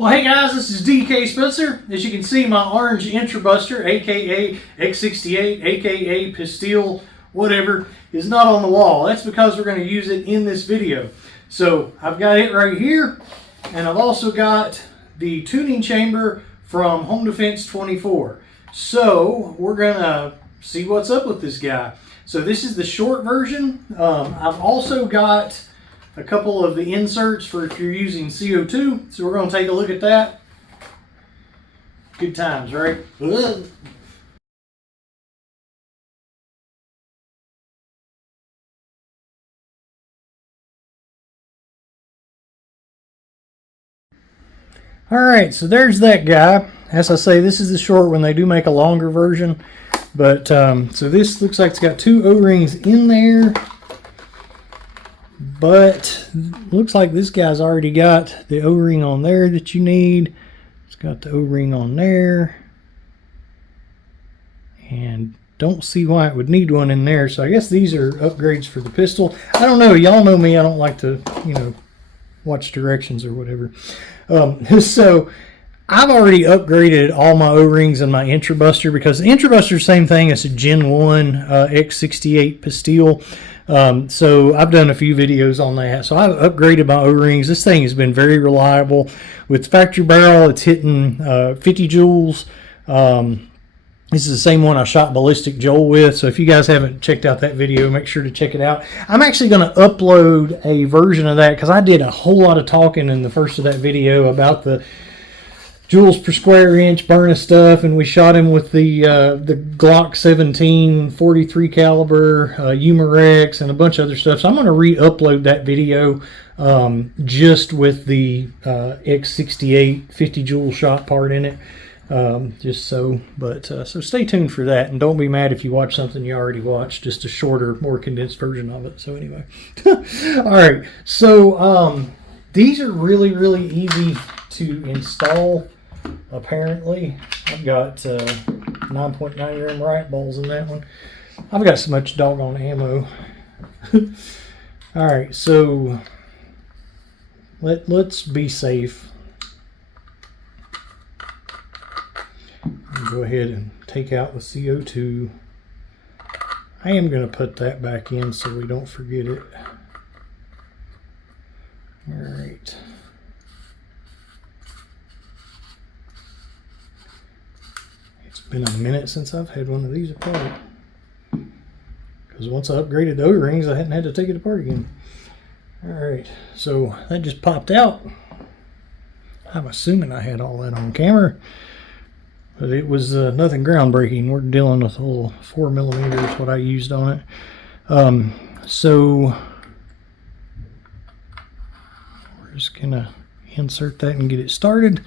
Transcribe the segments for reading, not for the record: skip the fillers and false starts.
Well, hey guys, this is DK Spencer. As you can see, my orange Intrabuster, aka X-68, aka Pistol, whatever, is not on the wall. That's because we're going to use it in this video. So I've got it right here, and I've also got the tuning chamber from Home Defense 24. So we're going to see what's up with this guy. So this is the short version. I've also got a couple of the inserts for if you're using CO2. So we're going to take a look at that. Good times, right? Alright, so there's that guy. As I say, this is the short one. They do make a longer version. But, so this looks like it's got two O-rings in there. But looks like this guy's already got the O-ring on there that you need. It's got the O-ring on there. And don't see why it would need one in there. So I guess these are upgrades for the pistol. I don't know. Y'all know me. I don't like to, watch directions or whatever. So I've already upgraded all my O-rings and my Intrabuster because the Intrabuster is the same thing as a Gen 1 X-68 Pistol. So I've done a few videos on that. So I've upgraded my O-rings. This thing has been very reliable. With factory barrel, it's hitting 50 joules. This is the same one I shot ballistic Joules with. So if you guys haven't checked out that video, make sure to check it out. I'm actually going to upload a version of that because I did a whole lot of talking in the first of that video about the joules per square inch burning stuff, and we shot him with the Glock 17 43 caliber Humarex and a bunch of other stuff. So I'm going to re-upload that video just with the X-68 50 joule shot part in it, so stay tuned for that, and don't be mad if you watch something you already watched, just a shorter, more condensed version of it. So anyway, all right, so these are really easy to install. Apparently, I've got 9.9mm riot balls in that one. I've got so much doggone ammo. Alright, so let's be safe. Go ahead and take out the CO2. I am going to put that back in so we don't forget it. Alright. Been a minute since I've had one of these apart, because once I upgraded the O-rings I hadn't had to take it apart again. Alright, so that just popped out. I'm assuming I had all that on camera, but it was nothing groundbreaking. We're dealing with a little 4mm what I used on it. So we're just gonna insert that and get it started,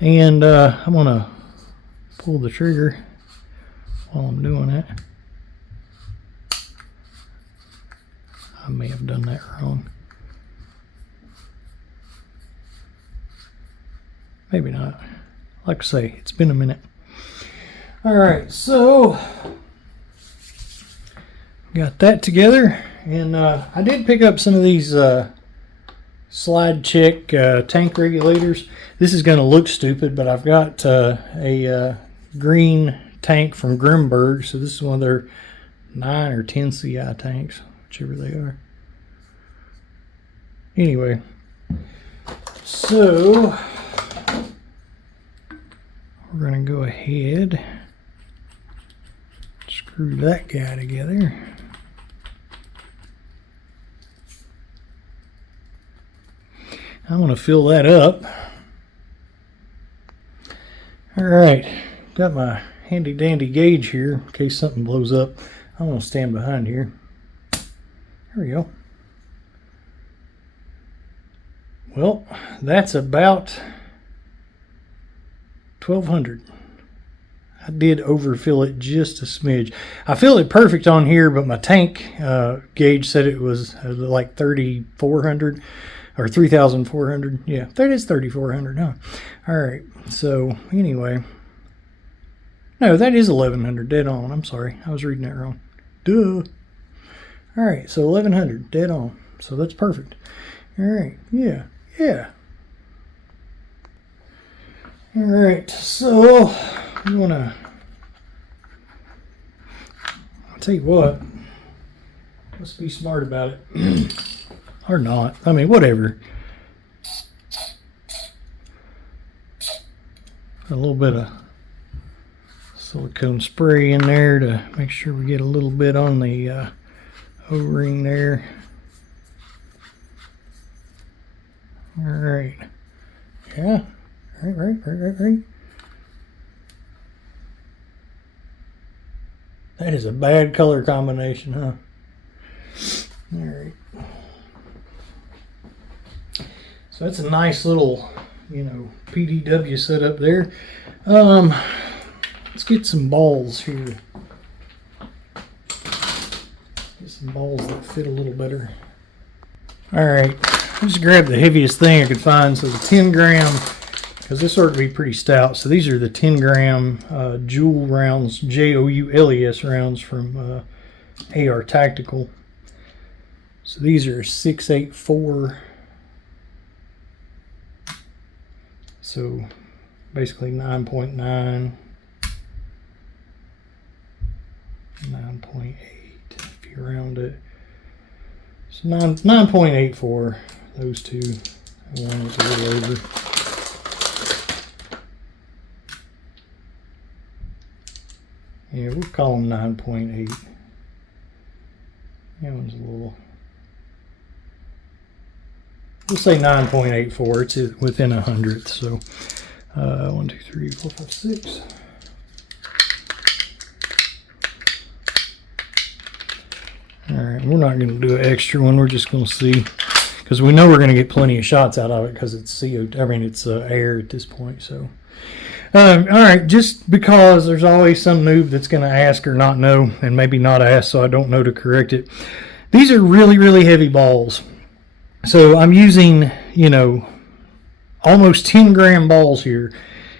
and I'm gonna pull the trigger while I'm doing it. I may have done that wrong. Maybe not. Like I say, it's been a minute. Alright, so got that together, and I did pick up some of these slide check tank regulators. This is going to look stupid, but I've got a green tank from Grimberg, so this is one of their 9 or 10 CI tanks, whichever they are. Anyway, so we're going to go ahead, screw that guy together. I'm going to fill that up. Alright, got my handy dandy gauge here in case something blows up. I'm going to stand behind here. There we go. Well, that's about 1200. I did overfill it just a smidge. I filled it perfect on here, but my tank gauge said it was like 3400 or 3400. Yeah, that is 3400, huh? Alright, so anyway. No, that is 1100, dead on. I'm sorry, I was reading that wrong. Duh. Alright, so 1100, dead on. So that's perfect. Alright, yeah. All right, so I'm gonna, I'll tell you what, let's be smart about it. Or not, I mean, whatever. A little bit of silicone spray in there to make sure we get a little bit on the O-ring there. All right. Yeah. Right. That is a bad color combination, huh? All right. So that's a nice little, you know, PDW setup there. Let's get some balls here. Get some balls that fit a little better. All right. Just grab the heaviest thing I could find. So the 10 gram, because this ought to be pretty stout. So these are the 10 gram Joules rounds, Joules rounds from AR Tactical. So these are 684. So basically 9.9, 9.8 if you round it. So 9.84. Those two, one was a little over. Yeah, we'll call them 9.8. That one's a little. We'll say 9.84. It's within 100th. So 1, 2, 3, 4, 5, 6. All right, we're not going to do an extra one. We're just going to see. Because we know we're going to get plenty of shots out of it because it's CO2. I mean, it's air at this point. So, all right, just because there's always some noob that's going to ask or not know, and maybe not ask, so I don't know to correct it. These are really, really heavy balls. So I'm using, you know, almost 10 gram balls here.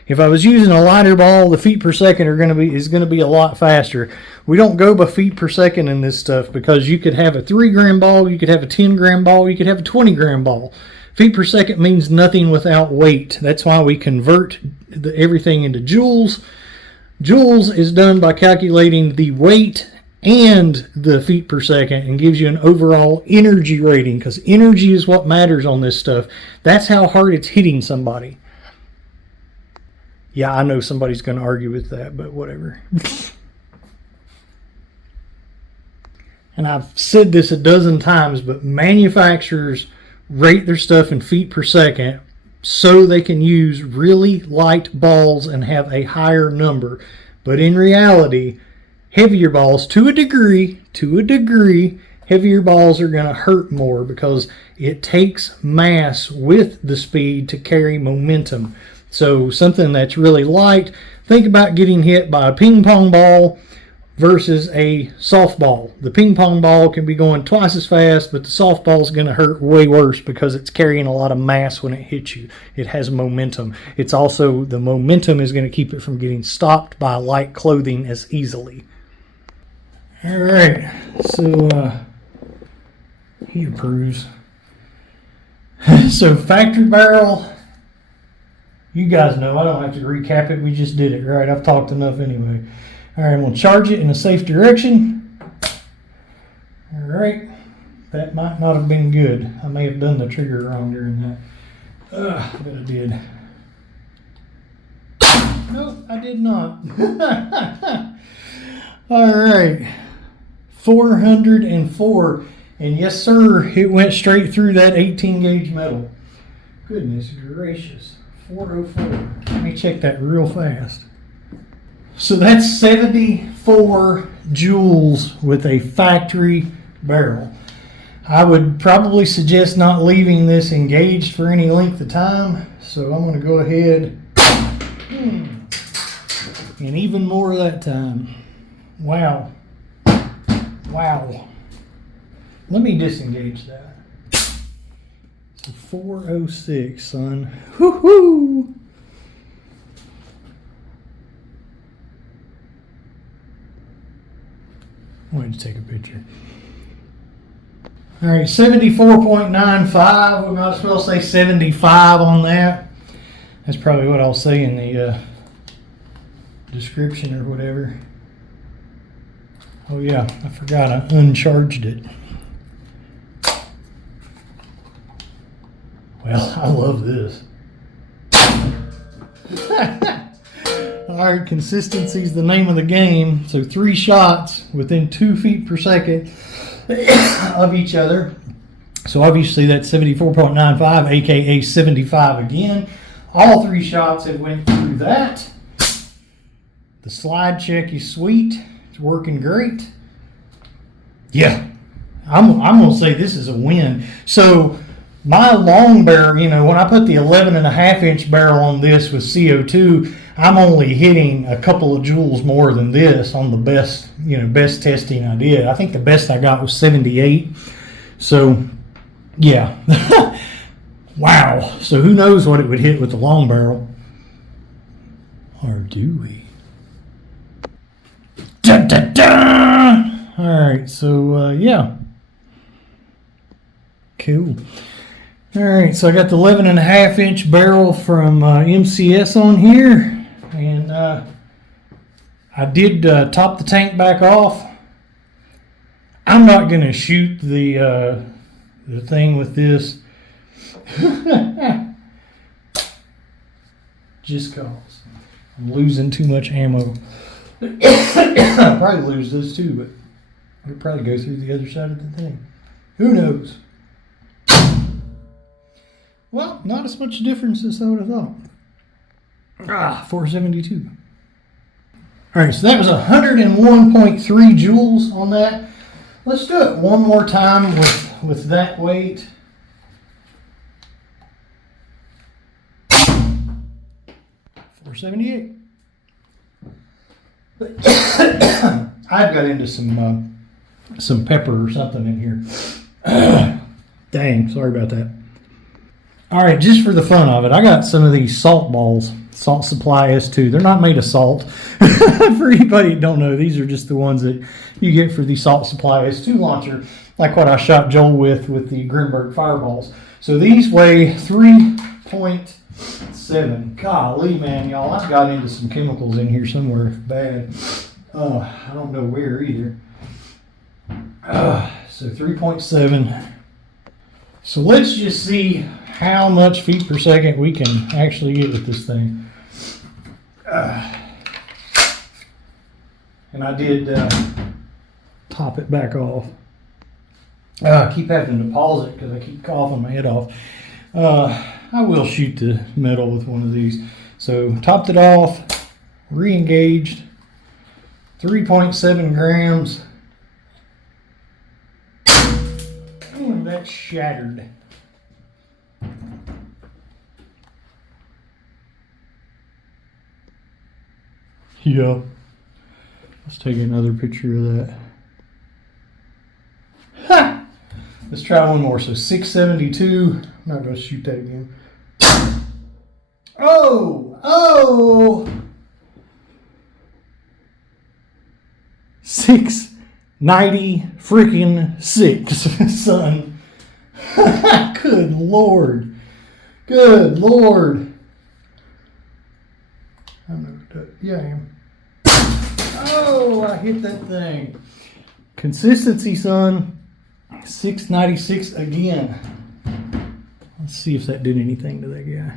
If I was using a lighter ball, the feet per second is going to be a lot faster. We don't go by feet per second in this stuff because you could have a 3 gram ball, you could have a 10 gram ball, you could have a 20 gram ball. Feet per second means nothing without weight. That's why we convert everything into joules. Joules is done by calculating the weight and the feet per second and gives you an overall energy rating, because energy is what matters on this stuff. That's how hard it's hitting somebody. Yeah, I know somebody's going to argue with that, but whatever. And I've said this a dozen times, but manufacturers rate their stuff in feet per second so they can use really light balls and have a higher number. But in reality, heavier balls, to a degree, heavier balls are going to hurt more because it takes mass with the speed to carry momentum. So something that's really light, think about getting hit by a ping pong ball versus a softball. The ping pong ball can be going twice as fast, but the softball is going to hurt way worse because it's carrying a lot of mass when it hits you. It has momentum. It's also, the momentum is going to keep it from getting stopped by light clothing as easily. All right, so he approves. So factory barrel. You guys know, I don't have to recap it. We just did it, right? I've talked enough anyway. All right, I'm going to charge it in a safe direction. All right. That might not have been good. I may have done the trigger wrong during that. I bet I did. Nope, I did not. All right. 404. And yes, sir, it went straight through that 18 gauge metal. Goodness gracious. 404. Let me check that real fast. So that's 74 joules with a factory barrel. I would probably suggest not leaving this engaged for any length of time. So I'm going to go ahead and even more of that time. Wow. Wow. Let me disengage that. So 406, son. Whoo-hoo! I'm going to take a picture. All right, 74.95. We might as well say 75 on that. That's probably what I'll say in the description or whatever. Oh yeah, I forgot I uncharged it. Well, I love this. Alright, consistency is the name of the game. So 3 shots within 2 feet per second of each other. So obviously that's 74.95, aka 75 again. All 3 shots have went through that. The slide check is sweet. It's working great. Yeah, I'm gonna say this is a win. So my long barrel, you know, when I put the 11.5-inch barrel on this with CO2, I'm only hitting a couple of joules more than this on the best, you know, best testing I did. I think the best I got was 78. So, yeah. Wow. So who knows what it would hit with the long barrel? Or do we? Da, da, da! All right. So, yeah. Cool. All right, so I got the 11.5-inch barrel from MCS on here, and I did top the tank back off. I'm not going to shoot the thing with this, just cause I'm losing too much ammo. I'll probably lose this too, but it'll probably go through the other side of the thing. Who knows? Well, not as much difference as I would have thought. 472. All right, so that was 101.3 joules on that. Let's do it one more time with that weight. $478. I've got into some pepper or something in here. Dang, sorry about that. All right, just for the fun of it, I got some of these salt balls, Salt Supply S2. They're not made of salt. For anybody who don't know, these are just the ones that you get for the Salt Supply S2 launcher, like what I shot Joel with the Grimberg fireballs. So these weigh 3.7. Golly, man, y'all, I've got into some chemicals in here somewhere bad. I don't know where either. So 3.7. So let's just see how much feet per second we can actually get with this thing. And I did top it back off. I keep having to pause it because I keep coughing my head off. I will shoot the metal with one of these. So topped it off, re-engaged, 3.7 grams. Ooh, that shattered. Yeah. Let's take another picture of that. Ha! Let's try one more. So 672. I'm not going to shoot that again. Oh! 690 freaking 6, son. Good Lord. Good Lord. I don't know. Yeah, I am. Oh, I hit that thing. Consistency, son. 696 again. Let's see if that did anything to that guy.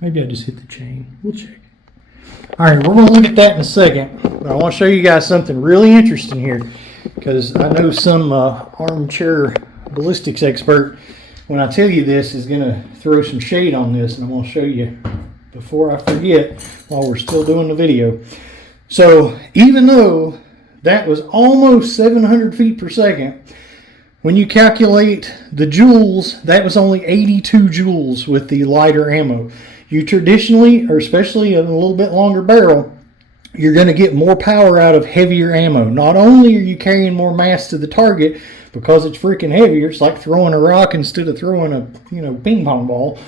Maybe I just hit the chain. We'll check. All right, we're going to look at that in a second. But I want to show you guys something really interesting here, because I know some armchair ballistics expert, when I tell you this, is going to throw some shade on this, and I'm going to show you before I forget while we're still doing the video. So even though that was almost 700 feet per second, when you calculate the joules, that was only 82 joules with the lighter ammo. You traditionally, or especially in a little bit longer barrel, you're going to get more power out of heavier ammo. Not only are you carrying more mass to the target because it's freaking heavier, it's like throwing a rock instead of throwing a ping pong ball.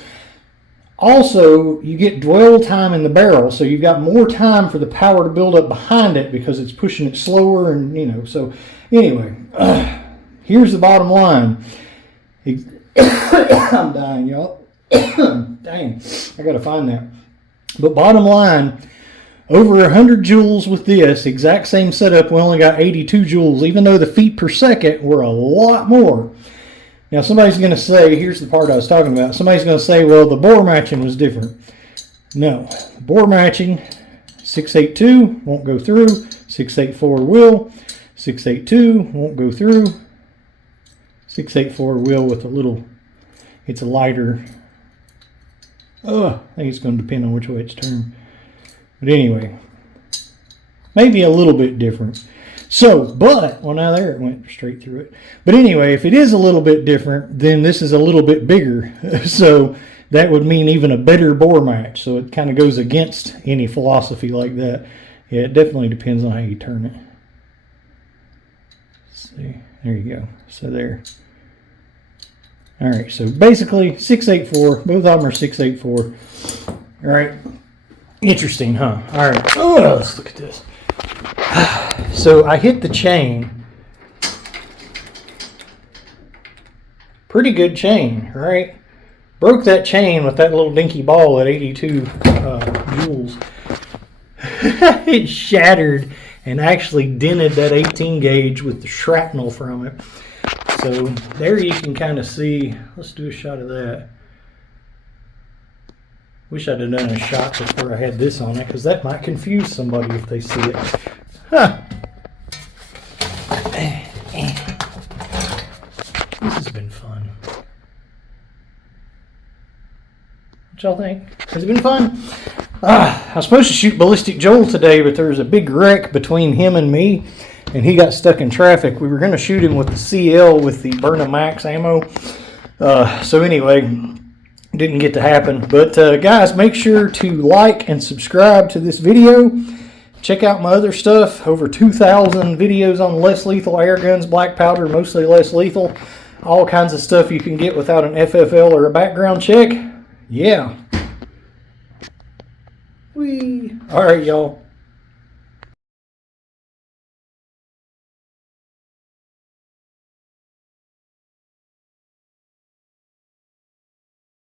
Also, you get dwell time in the barrel, so you've got more time for the power to build up behind it because it's pushing it slower, and so anyway, here's the bottom line. I'm dying, y'all. Dang, I gotta find that. But bottom line, over 100 joules with this exact same setup, we only got 82 joules, even though the feet per second were a lot more. Now somebody's going to say, here's the part I was talking about, somebody's going to say, well, the bore matching was different. No, bore matching, 682 won't go through, 684 will, 682 won't go through, 684 will with a little, it's a lighter, I think it's going to depend on which way it's turned. But anyway, maybe a little bit different. So, but, well now there it went straight through it. But anyway, if it is a little bit different, then this is a little bit bigger. So that would mean even a better bore match. So it kind of goes against any philosophy like that. Yeah, it definitely depends on how you turn it. Let's see, there you go. So there. All right, so basically 684, both of them are 684. All right. Interesting, huh? All right. Oh, let's look at this. So I hit the chain. Pretty good chain, right? Broke that chain with that little dinky ball at 82 joules. It shattered and actually dented that 18 gauge with the shrapnel from it. So there you can kind of see. Let's do a shot of that. Wish I'd have done a shot before I had this on it, because that might confuse somebody if they see it. Huh. This has been fun. What y'all think? Has it been fun? I was supposed to shoot Ballistic Joel today, but there was a big wreck between him and me, and he got stuck in traffic. We were going to shoot him with the CL with the Burnham Max ammo. So anyway, didn't get to happen. But guys, make sure to like and subscribe to this video. Check out my other stuff. Over 2,000 videos on less lethal air guns, black powder, mostly less lethal. All kinds of stuff you can get without an FFL or a background check. Yeah. Whee. All right, y'all.